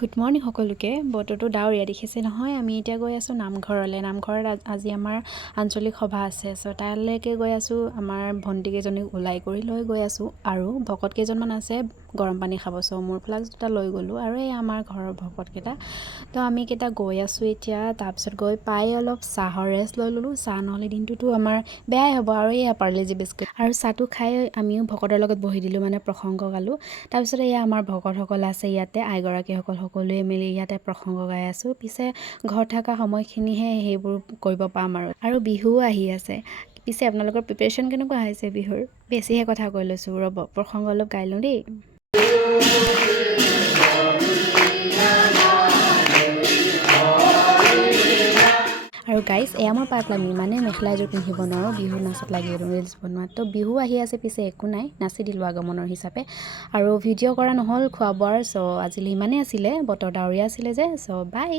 Good morning সকলোকে। বতৰটো ডাৱৰীয়া দেখিছে নহয়। আমি এতিয়া গৈ আছোঁ নামঘৰলৈ। নামঘৰত আজি আমাৰ আঞ্চলিক সভা আছে। চ' তালৈকে গৈ আছোঁ। আমাৰ ভণ্টিকেইজনীক ওলাই কৰি লৈ গৈ আছোঁ আৰু ভকত কেইজনমান আছে গৰম পানী খাব। চ' মোৰ ফ্লাক্স দুটা লৈ গ'লোঁ আৰু এই আমাৰ ঘৰৰ ভকতকেইটা। তো আমি কেইটা গৈ আছোঁ এতিয়া। তাৰপিছত গৈ পাই অলপ চাহৰ ৰেষ্ট লৈ ল'লোঁ। চাহ নহ'লে দিনটোতো আমাৰ বেয়াই হ'ব আৰু এয়া পাৰ্লেজি বিস্কুট আৰু চাহটো খাই আমিও ভকতৰ লগত বহি দিলোঁ, মানে প্ৰসংগ গালোঁ। তাৰপিছত এয়া আমাৰ ভকতসকল আছে ইয়াতে, আইগৰাকীসকল সকলোৱে মিলি ইয়াতে প্ৰসংগ গাই আছোঁ। পিছে ঘৰত থকা সময়খিনিহে সেইবোৰ কৰিব পাম আৰু বিহুও আহি আছে। পিছে আপোনালোকৰ প্ৰিপেৰেশ্যন কেনেকুৱা হৈছে বিহুৰ? বেছিহে কথা কৈ লৈছোঁ, ৰ'ব প্ৰসংগ অলপ গাই লওঁ দেই। আৰু গাইজ, এয়া মোৰ পাগলামি, মানে মেখেলা এযোৰ পিন্ধিব নোৱাৰোঁ, বিহু নাচত লাগি গ'লোঁ ৰিলচ বনোৱাত। তো বিহু আহি আছে, পিছে একো নাই, নাচি দিলোঁ আগমনৰ হিচাপে। আৰু ভিডিঅ' কৰা নহ'ল খোৱা বোৱাৰ। চ' আজিলৈ ইমানেই আছিলে, বতৰ ডাৱৰীয়া আছিলে যে। চ' বাই।